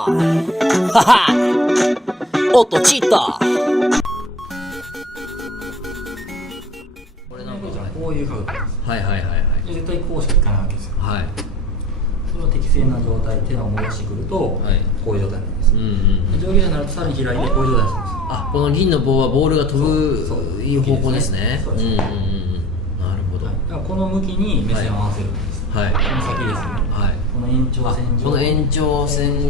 ははオットチッタ。これなんかこういう角度です。はいはいはいはい。絶対こうしかいかないわけですよ。はい。それを適正な状態手を戻してくると、はい、こういう状態なんです。上下になるとさらに開いてこういう状態にするんです。あ、この銀の棒はボールが飛ぶいい方向ですね。そうですね。なるほど。だからこの向きに目線を合わせるんです。はい。この先ですね。はい。この延長線上。この延長線上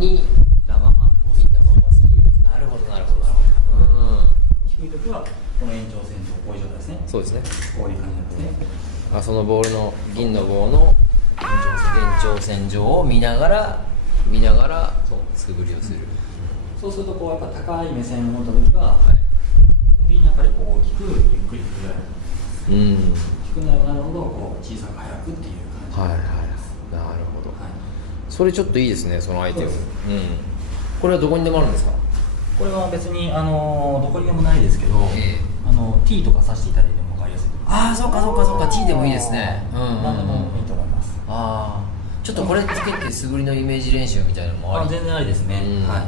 に見たまま見たまま。なるほどなるほどなるほど。低い時はこの延長線上こういう状態ですね。そうですね。こういう感じなんですね。あ、そのボールの銀の棒の延長線上を見ながら素振りをする。そうするとこうやっぱ高い目線を持った時は、やっぱりこう大きくゆっくり振られる。低くなればなるほどこう小さく速くっていう感じ。はいはい。なるほど。それちょっといいですね、そのアイテム。これはどこにでもあるんですか？これは別にどこにでもないですけど、T とかさしていただいても分かりやすい。ああ、そうかそうかそうか、T でもいいですね。何でもいいと思います。ああ、ちょっとこれつけて素振りのイメージ練習みたいなのもあり。全然ありですね。はい。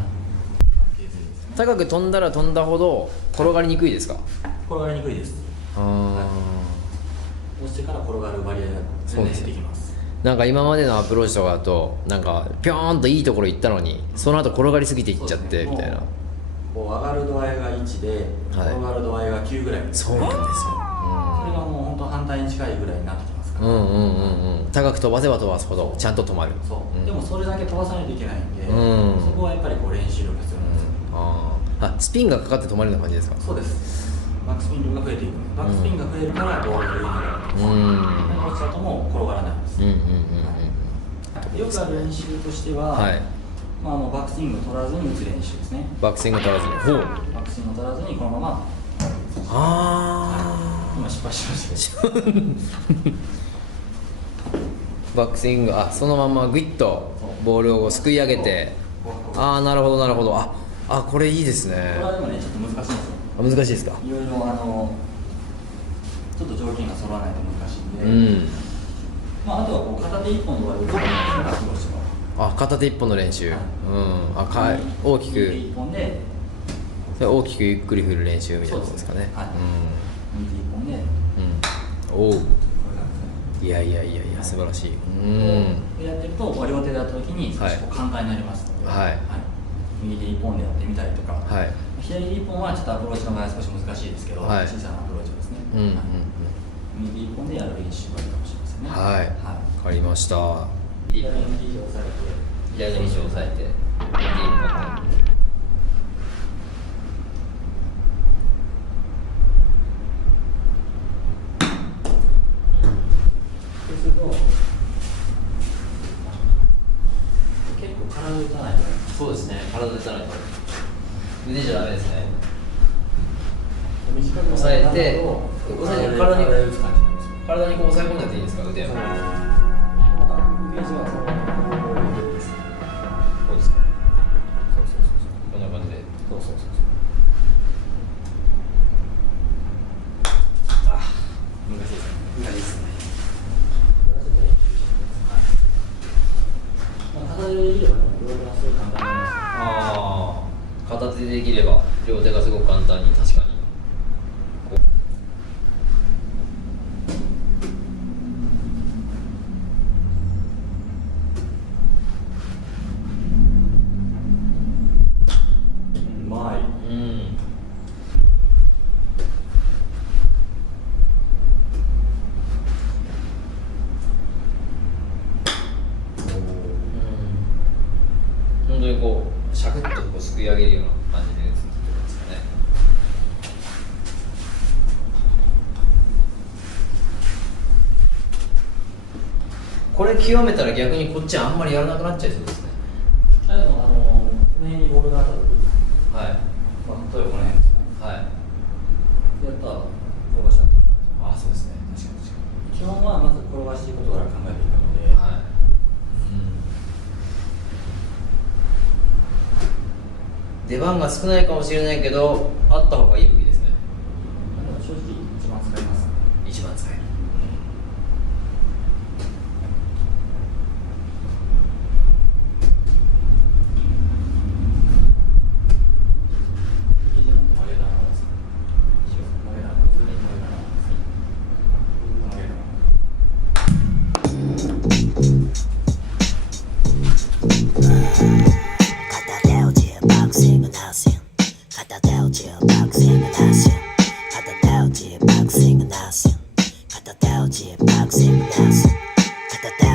高く飛んだら飛んだほど転がりにくいですか？転がりにくいです。落ちてから転がる割合が全然減ってきます。なんか今までのアプローチとかだとなんかピョーンといいところ行ったのにその後転がりすぎていっちゃってみたいな。こう上がる度合いが1で転がる度合いが9ぐらい。そうなんですよ。それがもう本当反対に近いぐらいになってきますから。高く飛ばせば飛ばすほどちゃんと止まる。でもそれだけ飛ばさないといけないんで、そこはやっぱりこう練習量が必要なんですよ。スピンがかかって止まるような感じですか？そうです。バックスピン量が増えていく。バックスピンが増えるからボールが上に上がるんです。落ちた後も転がらないんです。よくある練習としては、バックスイングを取らずに打つ練習ですね。バックスイング取らずに。バックスイングを取らずにこのまま。今失敗しましたけど。バックスイング、そのままグイッとボールをすくい上げて。なるほどなるほど。これいいですね。これはでもねちょっと難しいんですよ。難しいですか？いろいろちょっと条件が揃わないと難しいんで、あとはこう片手一本の場合は片手一本の練習。大きく大きくゆっくり振る練習みたいなことですかね。右手一本で。いや素晴らしい。やってると両手でやった時に少し簡単になりますので、右手一本でやってみたりとか、左手一本はちょっとアプローチの場合は少し難しいですけど、小さなアプローチですね。右手一本でやる練習がいいかもしれませんね。わかりました。左の肘を押さえて、右手一本で。そうすると結構体打たないと。そうですね、体打たないと腕じゃダメですね。押さえて体にこう押さえ込んでやっていいですか？腕を。そうですか。こんな感じで。難しいですね。難しいですね。片手でできれば両手がすごく簡単に。確かにうまい。本当にこうシャクッとこうすくい上げるような感じで打つってことですかね。これ極めたら逆にこっちはあんまりやらなくなっちゃいそうですね。この辺にボールがあった時、例えばこの辺ですね。やったら転がしたら。そうですね。確かに基本はまず転がしていくことから考えていくので。出番が少ないかもしれないけどあった方がいい武器ですね。正直一番使います。一番使える。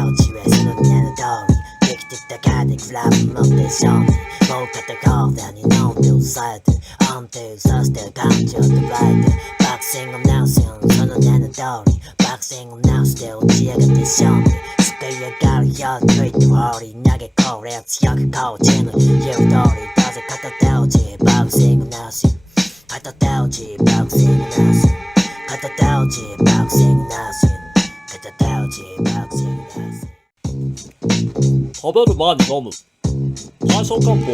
打ちはその名の通りできてたかでクラブ持って勝利もう片方だに飲んで抑えて安定させて感情を捉えてバックスイングを直すよその名の通りバックスイングを直して落ち上がって勝利すくい上がるように吹いて放り投げこれ強くコーチの言う通りだぜ片手落ちバックスイング直す片手落ちバックスイング直す片手落ちバックスイング直す片手落ちバックスイング直す食べる前に飲む大正漢方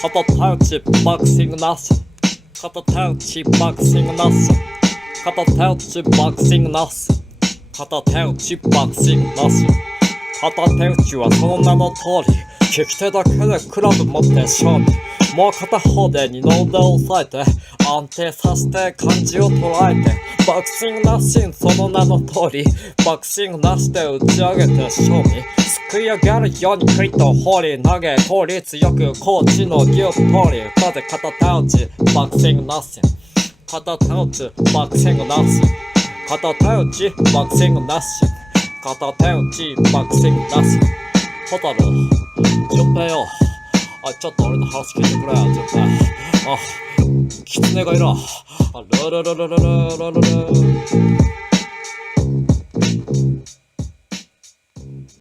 片手打ちバックスイングなし片手打ちバックスイングなし片手打ちバックスイングなし片手打ちバックスイングなし片手打ちはその名の通り利き手だけでクラブ持って勝利もう片方で二の腕を押さえて安定させて感じを捉えてバックスイングなしその名の通りバックスイングなしで打ち上げて勝利すくい上がるようにクイッと放り投げ効率よくコーチの言う通りなぜ片手打ちバックスイングなし片手打ちバックスイングなし片手打ちバックスイングなし片手打ちバックスイングなしホタル順平よちょっと俺の話聞いてくれ順平キツネがいるルルルルルルルルル